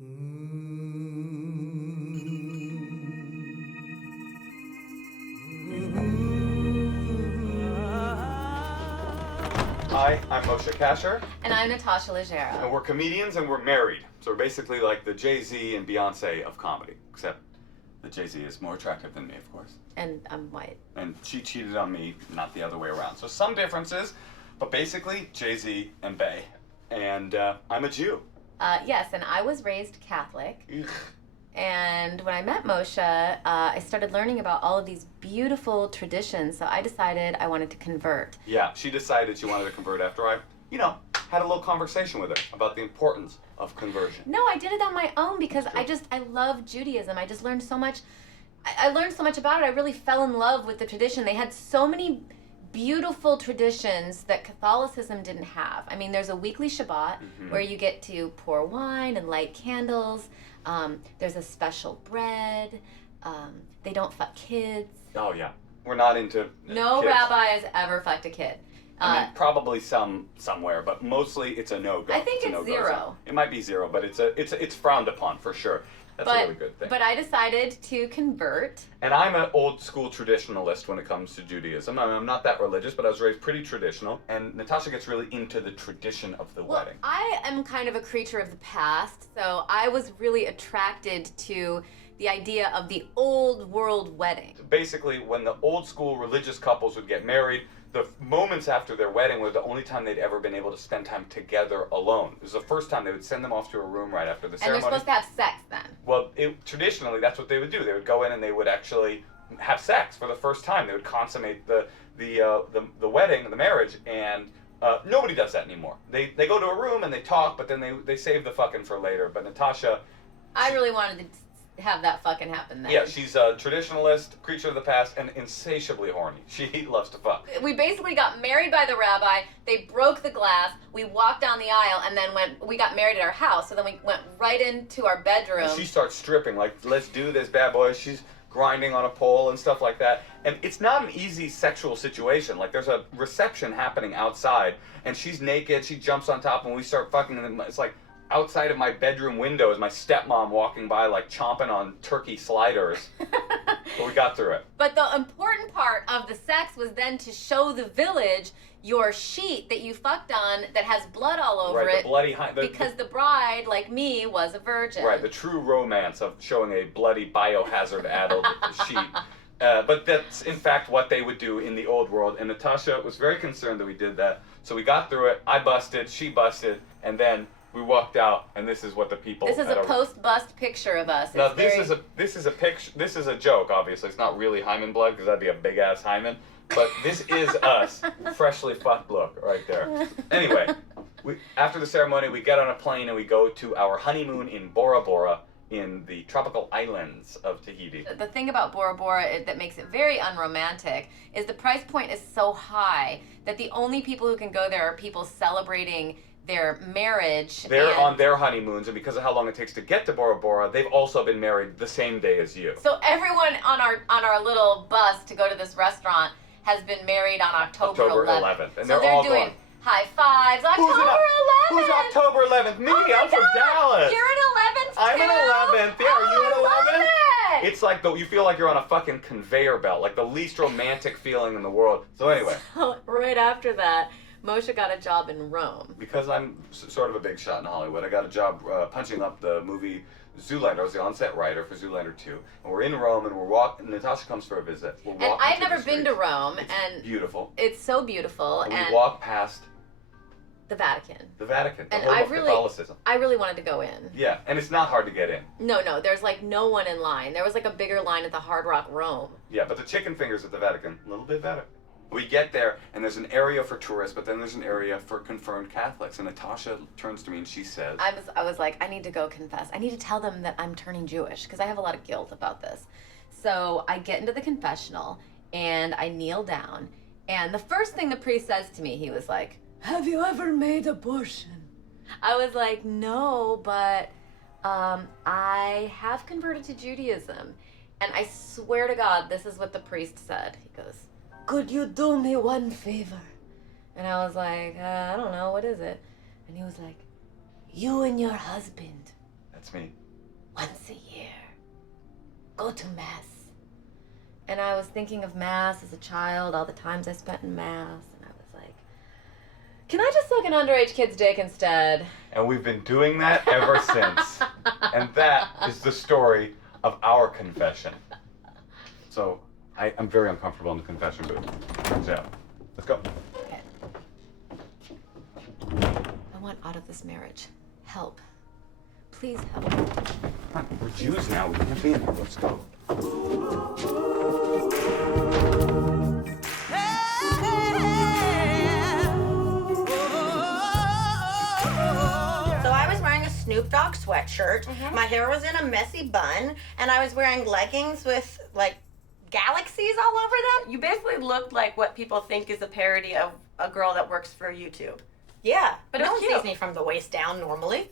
Hi, I'm Moshe Kasher. And I'm Natasha Leggero. And we're comedians and we're married. So we're basically like the Jay-Z and Beyonce of comedy. Except that Jay-Z is more attractive than me, of course. And I'm white. And she cheated on me, not the other way around. So some differences, but basically Jay-Z and Bey. And I'm a Jew. Yes, and I was raised Catholic. Ugh. And when I met Moshe, I started learning about all of these beautiful traditions, so I decided I wanted to convert. Yeah, she decided she wanted to convert after I, had a little conversation with her about the importance of conversion. No, I did it on my own because I love Judaism. I just learned so much. I learned so much about it. I really fell in love with the tradition. They had so many beautiful traditions that Catholicism didn't have. I mean, there's a weekly Shabbat where you get to pour wine and light candles. There's a special bread. They don't fuck kids. Oh, yeah. We're not into No kids. rabbi has ever fucked a kid. I mean, probably somewhere, but mostly it's a no-go. I think it's no-go 0. zone. It might be 0, but it's frowned upon for sure. That's a really good thing. But I decided to convert. And I'm an old school traditionalist when it comes to Judaism. I'm not that religious, but I was raised pretty traditional. And Natasha gets really into the tradition of the wedding. I am kind of a creature of the past, so I was really attracted to the idea of the old world wedding. Basically, when the old school religious couples would get married, the moments after their wedding were the only time they'd ever been able to spend time together alone. It was the first time they would send them off to a room right after the ceremony. And they're supposed to have sex then. Well, traditionally, that's what they would do. They would go in and they would actually have sex for the first time. They would consummate the wedding, the marriage, and nobody does that anymore. They go to a room and they talk, but then they save the fucking for later. But Natasha... I really wanted to have that fucking happen then. Yeah, she's a traditionalist, creature of the past, and insatiably horny. She loves to fuck. We basically got married by the rabbi. They broke the glass. We walked down the aisle, and then we got married at our house. So then we went right into our bedroom. And she starts stripping, like, let's do this, bad boy. She's grinding on a pole and stuff like that. And it's not an easy sexual situation. Like, there's a reception happening outside, and she's naked. She jumps on top, and we start fucking, and it's like... Outside of my bedroom window is my stepmom walking by, like, chomping on turkey sliders. But we got through it. But the important part of the sex was then to show the village your sheet that you fucked on that has blood all over right, it. The bloody because the bride, like me, was a virgin. Right, the true romance of showing a bloody biohazard-addled sheet. But that's, in fact, what they would do in the old world. And Natasha was very concerned that we did that. So we got through it. I busted, she busted, and then... we walked out, and this is what the people. This is a post-bust picture of us. Now this is a picture. This is a joke. Obviously, it's not really hymen blood because that'd be a big ass hymen. But this is us, freshly fucked look right there. Anyway, after the ceremony, we get on a plane and we go to our honeymoon in Bora Bora in the tropical islands of Tahiti. The thing about Bora Bora that makes it very unromantic is the price point is so high that the only people who can go there are people celebrating their marriage. They're on their honeymoons, and because of how long it takes to get to Bora Bora, they've also been married the same day as you. So everyone on our little bus to go to this restaurant has been married on October 11th. And so they're doing gone. High fives. October 11th! Who's October 11th? Me, oh I'm from Dallas. You're an 11th too? I'm an 11th. Yeah, are you an 11th? It. It's like you feel like you're on a fucking conveyor belt, like the least romantic feeling in the world. So anyway. So right after that, Moshe got a job in Rome. Because I'm sort of a big shot in Hollywood, I got a job punching up the movie Zoolander. I was the on-set writer for Zoolander 2. And we're in Rome, and we're walking. Natasha comes for a visit. And I've never been to Rome. And beautiful. It's so beautiful. And we walk past the Vatican. The Vatican. The and home of Catholicism. I really wanted to go in. Yeah, and it's not hard to get in. No, there's like no one in line. There was like a bigger line at the Hard Rock Rome. Yeah, but the chicken fingers at the Vatican, a little bit better. We get there, and there's an area for tourists, but then there's an area for confirmed Catholics. And Natasha turns to me and she says... I was like, I need to go confess. I need to tell them that I'm turning Jewish, because I have a lot of guilt about this. So I get into the confessional, and I kneel down. And the first thing the priest says to me, he was like, "Have you ever made abortion?" I was like, "No, but I have converted to Judaism." And I swear to God, this is what the priest said. He goes, "Could you do me one favor?" And I was like, I don't know, what is it? And he was like, "You and your husband That's me. Once a year, go to Mass. And I was thinking of Mass as a child, all the times I spent in Mass, and I was like, can I just suck an underage kid's dick instead? And we've been doing that ever since. And that is the story of our confession. So, I'm very uncomfortable in the confession booth. So, let's go. Okay. I want out of this marriage. Help. Please help. Come on, we're Jews now. We can't be in here. Let's go. So I was wearing a Snoop Dogg sweatshirt. My hair was in a messy bun, and I was wearing leggings with like galaxies all over them. You basically looked like what people think is a parody of a girl that works for YouTube. Yeah, But no it's one cute. sees me from the waist down normally.